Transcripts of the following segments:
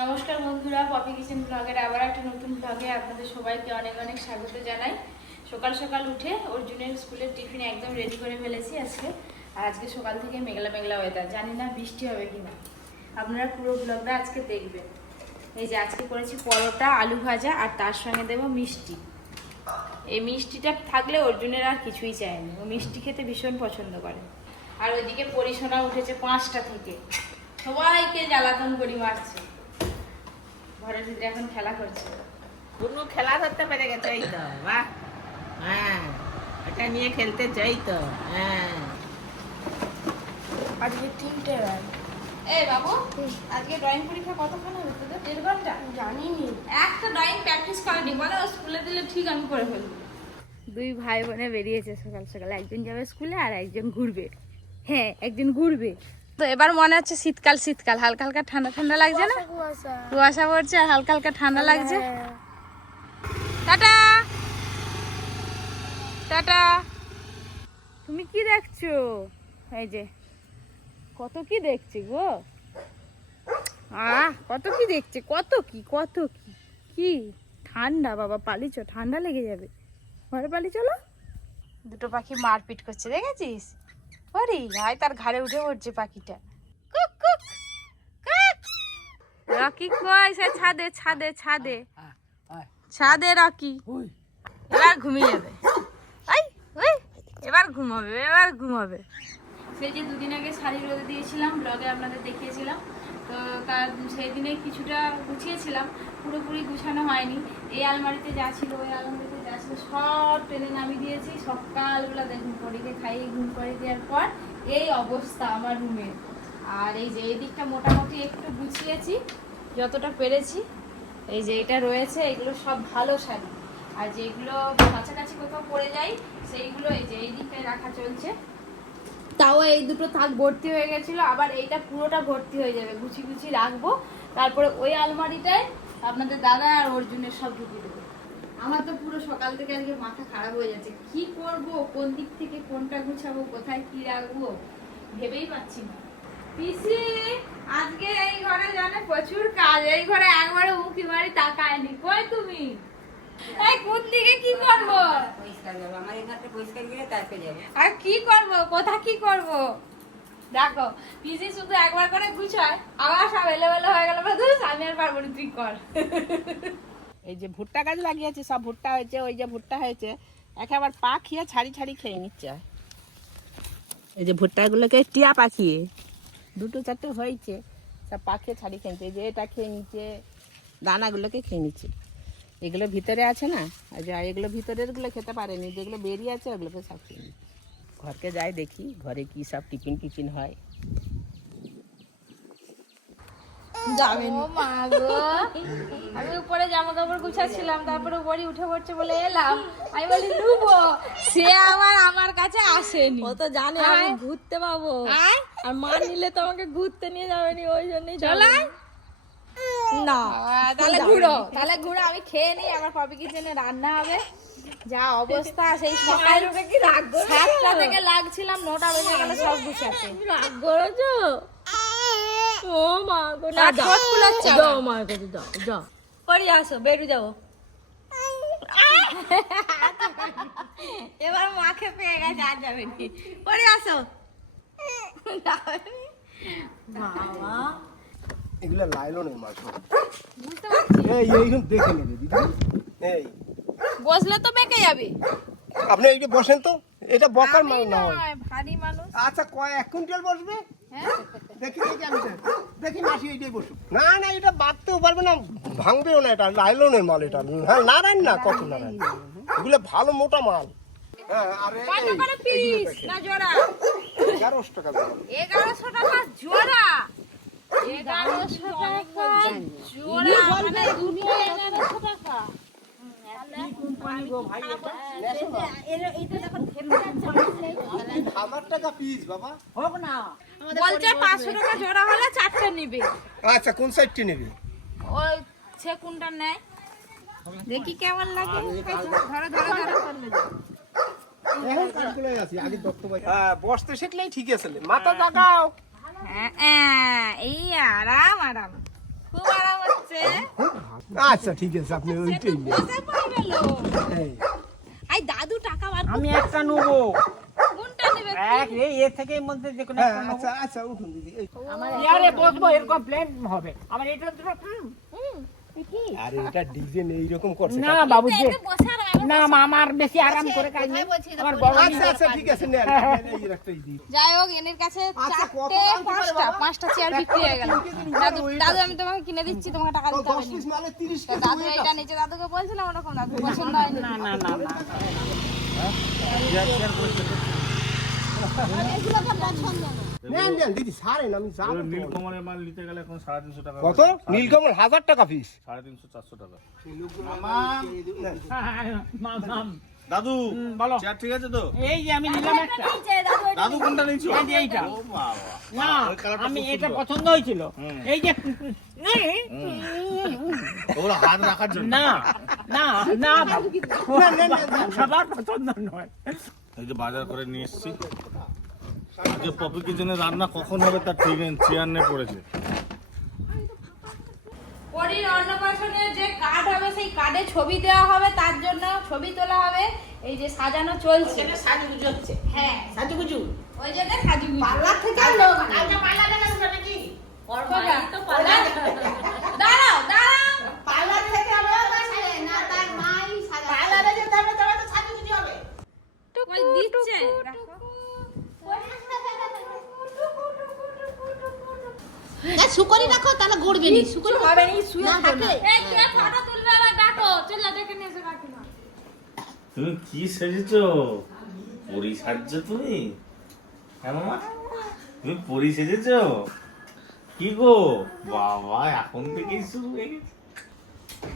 নমস্কার বন্ধুরা, poppy kitchen ব্লগের আবার একটা নতুন ব্লগে আপনাদের সবাইকে অনেক অনেক স্বাগত জানাই। সকাল সকাল উঠে অর্জুনের স্কুলের টিফিন একদম রেডি করে ফেলেছি আজকে। আর আজকে সকাল থেকে মেঘলা মেঘলা ওয়েদার, জানি না বৃষ্টি হবে কিনা। আপনারা পুরো ব্লগটা আজকে দেখবেন। এই যে আজকে করেছি পরোটা, আলু ভাজা, আর তার সঙ্গে দেবো মিষ্টি। এই মিষ্টিটা থাকলে অর্জুনের আর কিছুই চায়নি, ও মিষ্টি খেতে ভীষণ পছন্দ করে। আর ওইদিকে পরিশোনা উঠেছে 5টা থেকে, সবাইকে জ্বালাতন করি মারছে। ঘরের ভিতরে এখন খেলা করছে। কোনো খেলা ধরতে পেরে গেছে, এই তো বাহ। হ্যাঁ, এটা নিয়ে খেলতে চাই তো। হ্যাঁ, আজকে 3টে রাত। এই বাবু, আজকে ড্রয়িং পরীক্ষা কতক্ষণ হবে তোদের? 1.5 ঘন্টা? জানিনি, একটা ড্রয়িং প্র্যাকটিস করেনি, বলে ও স্কুলে দিলে ঠিক আমি করে ফেলবো। দুই ভাই বোনে বেরিয়েছে সকাল সকাল, একজন যাবে স্কুলে আর একজন ঘুরবে। হ্যাঁ, একজন ঘুরবে। তো এবার মনে হচ্ছে শীতকাল শীতকাল, হালকা হালকা ঠান্ডা ঠান্ডা লাগছে না? কুয়াশা পড়ছে আর হালকা হালকা ঠান্ডা লাগছে। Tata tata. তুমি কি দেখছো? এই যে কত কি দেখছি গো, কত কি দেখছে, কত কি কি ঠান্ডা বাবা, পালিচ ঠান্ডা লেগে যাবে, ঘরে পালি চলো। দুটো পাখি মারপিট করছে, দেখেছিস? ওরে ভাই, তার ঘাড়ে উঠে পড়ছে পাখিটা। Cook cook cook. রকি কই? সে ছাদে ছাদে ছাদে ছাদে রকি। এবার ঘুমিয়ে যাবে, এবার ঘুমাবে। সেই যে দুদিন আগে শাড়ি রোদে দিয়েছিলাম, ব্লগে আপনাদের দেখিয়েছিলাম। তো তার সেই দিনে কিছুটা গুছিয়েছিলাম, পুরোপুরি গুছানো হয়নি। এই আলমারিতে যা ছিল, ওই আলমারিতে যা ছিল সব টেনে নামিয়ে দিয়েছি। সকালবেলা দেখুন পরীকে খাইয়ে ঘুম করে দেওয়ার পর এই অবস্থা আমার রুমের। আর এই যে এই দিকটা মোটামুটি একটু গুছিয়েছি যতটা পেরেছি। এই যে এটা রয়েছে, এগুলো সব ভালো শাড়ি। আর যেগুলো কাছাকাছি কোথাও পড়ে যায় সেইগুলো এই যে এই দিকটায় রাখা চলছে। তাও এই দুটো থাক ভর্তি হয়ে গেছিলো, আবার এইটা পুরোটা ভর্তি হয়ে যাবে, গুছি গুছি রাখবো। তারপরে ওই আলমারিটায় আপনাদের দাদা আর অর্জুনের সব ঢুকিয়ে দেবো। আমার তো পুরো সকাল থেকে আজকে মাথা খারাপ হয়ে যাচ্ছে, কি করব, কোন দিক থেকে কোনটা গুছাবো, কোথায় কি রাখবো ভেবেই পাচ্ছি না। পিসি আজকে এই ঘরে জানে প্রচুর কাজ, এই ঘরে একবারে উঁকি মারি তাকায়নি। কই তুমি? এই কোন দিকে কি করব? পরিষ্কার করব, আমার এখানটা পরিষ্কার করে তারপরে যাব। আর কি করব, কোথা কি করব? দেখো পিসি শুধু একবার করে গুছায়, আবার সব এলোমেলো হয়ে গেল। আমি আর পারবো না, তুই কর। এই যে ভুট্টা গাছ লাগিয়েছে, সব ভুট্টা হয়েছে। ওই যে ভুট্টা হয়েছে, একেবারে পা খেয়ে ছাড়ি ছাড়ি খেয়ে নিচ্ছে। এই যে ভুট্টাগুলোকে টিয়া পাখিয়ে 2-4টে হয়েছে, সব পা খেয়ে ছাড়ি খেয়ে নিচ্ছে। এই যে এটা খেয়ে নিচ্ছে, দানাগুলোকে খেয়ে নিচ্ছে। এগুলো ভিতরে আছে না, আর যে এগুলো ভিতরের গুলো খেতে পারেনি, যেগুলো বেরিয়ে আছে ওগুলোকে সব খেয়ে নিচ্ছে। ঘরকে যাই দেখি ঘরে কি সব টিফিন হয়। আমি উপরে জামা কাপড় গুছাচ্ছিলাম, তারপরে উপরে উঠে পড়ছে বলে এলাম। আমি বলি লুবো, সে আমার কাছে আসেনি। ও তো জানে আমি ঘুরতে পাবো, আর মা নিলে তো আমাকে ঘুরতে নিয়ে যাবে নি, ওই জন্যই চলাই না। তাহলে ঘুরো, আমি খেয়ে নিই। আমার পপি কিচেনে রান্না হবে। যা অবস্থা, সেই সকাল 7টা থেকে লাগছিলাম, 9টা বেজে গেল সব গুছাতে। রাগ করেছো? ও মা গো, না যাও মার কাছে, যাও পরে আসো, বেরিয়ে যাবো। এবার মাকে পেয়ে গেছে, আর যাবে নি, পরে আসো। বাবা এগুলা লাইলনের মাছ, বুঝতে পারছি, এইখানে দেখে নেবে দিদি। এই বসলে তো বেঁকে যাবে। আপনি এইটা বসেন তো, এটা বকার মাল না হয়। ভারী মানুষ। আচ্ছা, 1 কুইন্টাল বসবে? হ্যাঁ, দেখি আমি দেখি মাসি এইটাই বসুক। না না, এটা বাঁধতেও পারবে না, ভাঙবেও না, এটা লাইলনের মাল। এটা হ্যাঁ, নারায়ণ না, কত নারায়ণ, এগুলো ভালো মোটা মাল। হ্যাঁ, আর কত করে পিস না জোড়া? 1100 টাকা দাম। 1100 টাকা জোড়া? 1100 টাকা জোড়া মানে দুটো 1100 টাকা। হাজার টাকা পিস বাবা, হোক না, বলছে 500 টাকা জোড়া হলে 4টে নিবে। আচ্ছা, কোন সাইডটি নেবে? ওই সে কোনটা নেয় দেখি কেমন লাগে। এখন কাজগুলোই আছে, আগে দত্ত ভাই। হ্যাঁ, বসতে শিখলেই ঠিক আছে, মাথা জাগাও। এই আরাম খুব আরাম হচ্ছে। আছে আচ্ছা ঠিক আছে আপনি ওইটাই নেন। বসে পড়বে লো এই, আই দাদু টাকা বার আমি একটা নেবো কোনটা নেবে এক এই এর থেকে এর মধ্যে যে কোনো হ্যাঁ, একটা নেবো আচ্ছা আচ্ছা উঠুন দিদি এই। ইয়ারে বসবো এরকম প্লেন হবে আমার এটা দুটো আরে এটা ডিজাইন এইরকম করছে না বাবু যে এটা বসার না আমার বেশি আরাম করে কাজ নেই আমার বড় আচ্ছা আচ্ছা ঠিক আছে নেন এই একটাই দিই যাই হোক এনের কাছে আচ্ছা, কত চারটে দাম কি পাঁচটা চেয়ার বিক্রি হয়ে গেল দাদু দাদু আমি তোমাকে কিনে দিচ্ছি তোমাকে টাকা দিতে হবে 10 না পিস মালে 30 তো দাদু এটা নিচে দাদুকে বলছিলাম ওরকম দাদু পছন্দ হয়নি না না না না নেন নেন দিদি ছাড়েন আমি যাব তো। নীলকমলের মাল নিতে গেলে এখন 350 টাকা কত নীলকমল 1000 টাকা পিস 350 400 টাকা। মাম দাদু বলো চেয়ার ঠিক আছে তো? এই যে আমি নিলাম একটা দাদু কোনটা নিছো? এই যে এইটা ও বাবা না ওই কালারটা আমি খুব এটা সুন্দর। পছন্দ হয়েছিল এই যে ওগুলো হাত রাখার জন্য। না না না সবার পছন্দ নয় এই যে বাজার করে নিয়ে এসেছি। আজকে পপি কিচেনে রান্না কখন হবে তার ঠিক নেই, চেয়ার নিয়ে পড়েছে। পরীর অন্নপ্রাশনের যে কার্ড হবে সেই কার্ডে ছবি দেওয়া হবে, তার জন্য ছবি তোলা হবে। এই যে সাজানো চলছে, সাজুগুজু হচ্ছে হ্যাঁ সাজুগুজু ওই জন্য সাজুগুজু। পার্লার থেকে লোক কালকে পার্লারে গেছে নাকি দাঁড়াও দাঁড়াও, পার্লার থেকে লোক আসে না তার মাই সাজা পার্লারে যেতে হবে তবে তো সাজুগুজু হবে ওই দিচ্ছে সুকরি রাখো তাহলে গড়বে নি সুকরি হবে নি শুয়ে থাকে এই কে ফটো তুলবে আবার ডাকো, চল দেখে নিয়ে এসে কাকিমা। তুমি কি সেজেছো? পরি সাজছো তুমি? হ্যাঁ মামা তুমি পরি সেজেছো? কি গো বাবা এখন থেকেই শুরু হয়ে গেছে।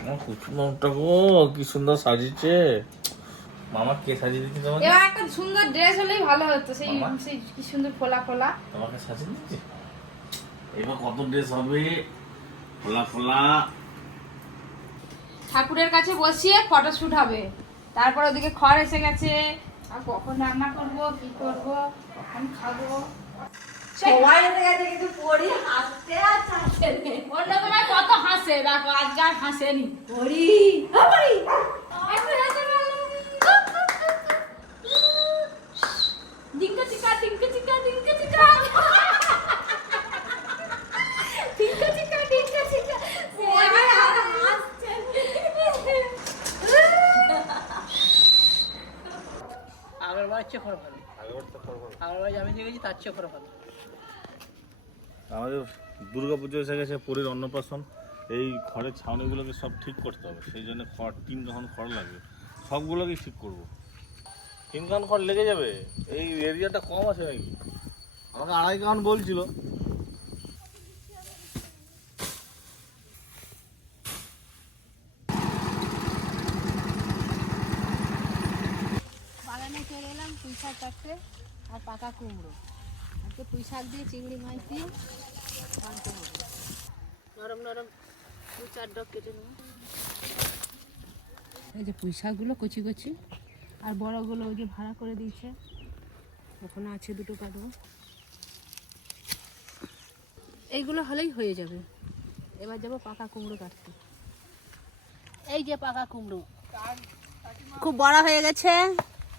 আমার কুচুমাটা গো কি সুন্দর সাজিয়েছে। মামা কে সাজিয়ে দিচ্ছে তোমাকে? এবার একটা সুন্দর ড্রেস হলেই ভালো হতো, সেই মামা? সেই কি সুন্দর ফোলা ফোলা। তোমাকে সাজিয়ে দিচ্ছে? এবার কত ড্রেস হবে? ফোলা ফোলা। ঠাকুরের কাছে বসিয়ে ফটোশুট হবে, তারপর ওদিকে খড় এসে গেছে। আর কখন রান্না করব, কি করব, কখন খাবো। সবাই এসে গেছে কিন্তু পড়ি হাসতে আর চাচ্ছে অন্য সময় কত হাসে, দেখো আজকে আর হাসেনি। পড়ি একটু হেসে গেল। ডিঙ্কা চিকা ডিঙ্কা চিকা ডিঙ্কা চিকা ডিঙ্কা চিকা ডিঙ্কা চিকা আগের বার চেয়ে খরচ হবে আগের বার আমি দেখেছি তার চেয়ে খরচ হবে আমাদের দুর্গাপুজো এসে গেছে, পরীর অন্নপ্রাশন। এই খড়ের ছাউনিগুলোকে সব ঠিক করতে হবে, সেই জন্য খড় 3 কাহন খড় লাগবে, সবগুলোকে ঠিক করবো। 3 কাহন খড় লেগে যাবে, এই এরিয়াটা কম আছে নাকি? আমাকে 2.5 কাহন বলছিল। বাগানে চলে এলাম পুঁই শাক কাটতে আর পাকা কুমড়ো। আজকে পুঁই শাক দিয়ে চিংড়ি মাছ দিয়ে রাঁধতে হবে। নরম নরম 2-4 ডগ কেটে নেব। এই যে পুঁই শাকগুলো কচি কচি, আর বড়গুলো ওই যে ভাড়া করে দিয়েছে, ওখানে আছে 2টো কাটবো। এইগুলো হলেই হয়ে যাবে। এবার যাবো পাকা কুমড়ো কাটতে। এই যে পাকা কুমড়ো খুব বড় হয়ে গেছে,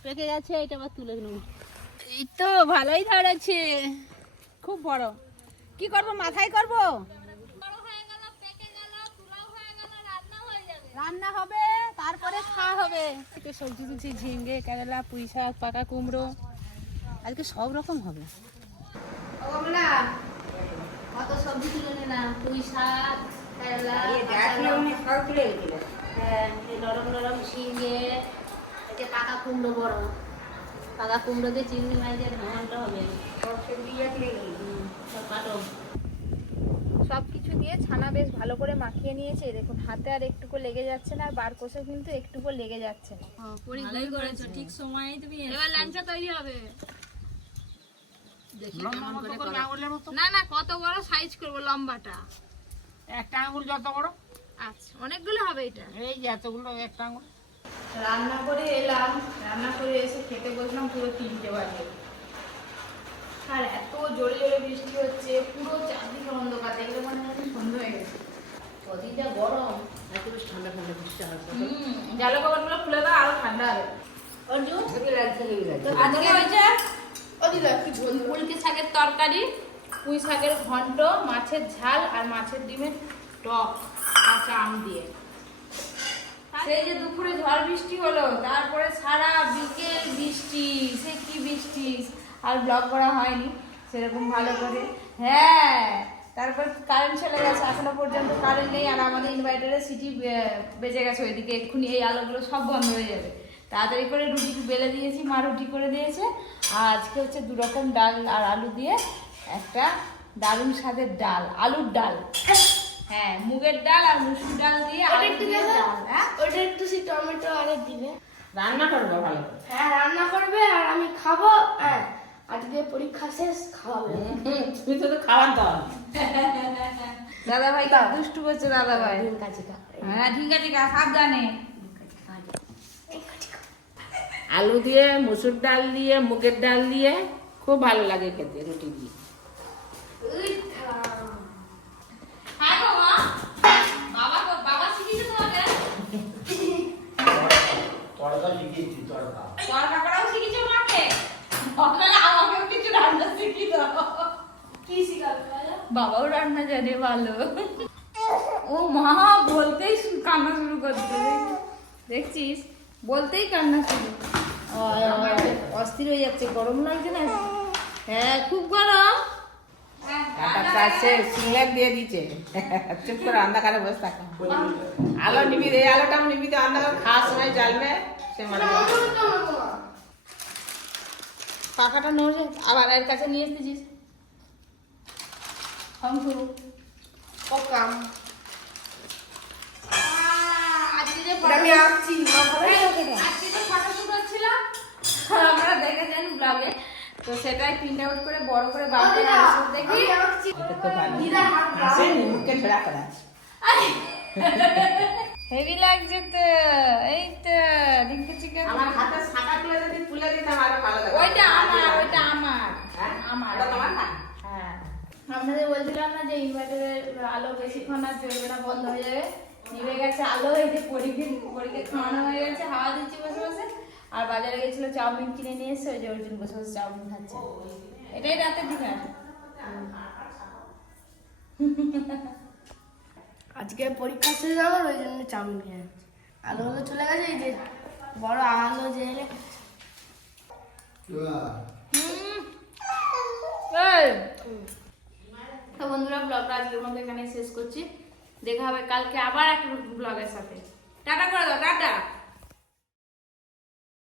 পেকে গেছে, এটা আবার তুলে নেব। এই তো ভালোই ধরেছে, খুব বড়। কি করব, মাথায় করব? রান্না হবে, তারপরে খাওয়া হবে। আজকে সবজি তুলছি, ঝিঙ্গে, কেরালা, পুঁই শাক, পাকা কুমড়ো, আজকে সব রকম হবে। কত সবজি তুলে নিলাম, পুঁই শাক, কেরালা, সব তুলে গেছিল হ্যাঁ, এই নরম নরম ঝিঙে, এই যে পাকা কুমড়ো বড়, পাকা কুমড়ো দিয়ে চিংড়ি মাছ দিয়ে ঢামানটা হবে। সব কাটো। সব কিছু দিয়ে ছানা বেশ ভালো করে মাখিয়ে নিয়েছে। দেখুন হাতে আর একটুকু লেগে যাচ্ছে না, আর বার কোষে কিন্তু একটুকু লেগে যাচ্ছে না। ভালোই করেছো, ঠিক সময়েই তুমি এবার ল্যাংচা তৈরি হবে। দেখি কেমন করে করো। আঙুলের মতো না না, কত বড় সাইজ করব লম্বাটা? একটা আঙুল যত বড়, আচ্ছা, অনেকগুলো হবে এটা। এই যে এতগুলো একটা আঙুল। রান্না করে এলাম, রান্না করে এসে খেতে বসলাম পুরো 3টে বাজে। আর এত জোরে জোরে বৃষ্টি হচ্ছে, পুরো চারদিকে অন্ধকার, দেখলে মনে হয় সন্ধ্যা হয়ে গেছে। যতই যা গরম এত বেশ ঠান্ডা ঠান্ডা বৃষ্টি হয়। জালো কবরগুলো খুলে দাও, আরো ঠান্ডা হবে। অর্জুন লাগছে আজকে হয়েছে উলকি শাকের তরকারি, পুঁই শাকের ঘন্ট, মাছের ঝাল আর মাছের ডিমের টক কাঁচা আম দিয়ে। সেই যে দুপুরে ঝড় বৃষ্টি হলো, তারপরে সারা বিকেল বৃষ্টি, সে কি বৃষ্টি, আর ব্লগ করা হয়নি সেরকম ভালো করে। হ্যাঁ, তারপর কারেন্ট চলে গেছে, এখনো পর্যন্ত কারেন্ট নেই। আর আমাদের ইনভার্টারের সিটি বেজে গেছে ওইদিকে, এক্ষুনি এই আলোগুলো সব বন্ধ হয়ে যাবে। তাড়াতাড়ি করে রুটি বেলে দিয়েছি, মা রুটি করে দিয়েছে। আর আজকে হচ্ছে 2 রকম ডাল আর আলু দিয়ে একটা দারুণ স্বাদের ডাল, আলুর ডাল। হ্যাঁ, মুগের ডাল আর মুসুর ডাল দিয়ে আলু দিয়ে ডাল। হ্যাঁ, ওটা একটু টমেটো আরে দিবে। রান্না করবো ভালো করে। হ্যাঁ রান্না করবে আর আমি খাবো। হ্যাঁ আজকে পরীক্ষা শেষ, খাওয়াবে। তুমি তো খাবার দাও। দাদা ভাই দুষ্টু করছে দাদা ভাই। হ্যাঁ ঠিক আছে, সাবধানে। আলু দিয়ে, মসুর ডাল দিয়ে, মুগের ডাল দিয়ে খুব ভালো লাগে খেতে রুটি দিয়ে। হ্যাঁ গো মা, বাবা শিখিয়েছে তোমাকে? তড়কা করাও শিখিয়েছে মাকে? তাহলে আমাকেও কিছু রান্না শিখিয়ে দাও। কি শিখাবে? বাবাও রান্না জানে ভালো। ও মা, বলতেই কান্না শুরু করতে, দেখছিস? বলতেই কান্না শুরু। অস্থির হয়ে যাচ্ছে, গরম লাগছে না? হ্যাঁ খুব গরম। সিংলার দিয়ে দিচ্ছে, চুপ করে অন্ধকারে বসে থাকা। আলো নিবি দে, আলোটা নিবি দে, অন্ধকার খাওয়ার সময় জ্বালবে সে মানে। পাখাটা নড়ে আবার এর কাছে নিয়ে এসেছিস। শঙ্কু আজকে যে ফটোশুট হচ্ছিল আমরা দেখেছেন ব্লগে, তো সেটাই প্রিন্ট আউট করে বড় করে বাড়িতে দেখি। মুখে ঝোড়া করা হেভি লাগছে তো। এই তো রিঙ্কু চিকেন। আমার হাতে শাখাগুলো যদি তুলে দিতাম আরো ভালো লাগতো। ওইটা আমার, ওইটা আমার, আমার। ওটা তোমার না? হ্যাঁ, আপনাদের বলছিলাম না যে ইনভার্টারের আলো বেশিক্ষণ আর জ্বলবে না, বন্ধ হয়ে যাবে। নিভে গেছে আলো, এই যে পরীকে খাওয়ানো হয়ে গেছে, হাওয়া দিচ্ছি বসে বসে। আর বাজারে গেছিল চাউমিন কিনে নিয়ে এসছে, ওই যে অর্জুন বসে বসে চাউমিন খাচ্ছে। এটাই রাতের ডিনার। আজকে পরীক্ষা শেষ আমার, ওই জন্য চাউমিন খেয়ে যাচ্ছে। আলো হলো চলে গেছে, এই যে বড় আলো যে এলে। তো বন্ধুরা, ব্লগটা আজকের মধ্যে এখানে শেষ করছি। দেখা হবে কালকে আবার একটা ব্লগের সাথে। টাটা করে দাও, টাটা।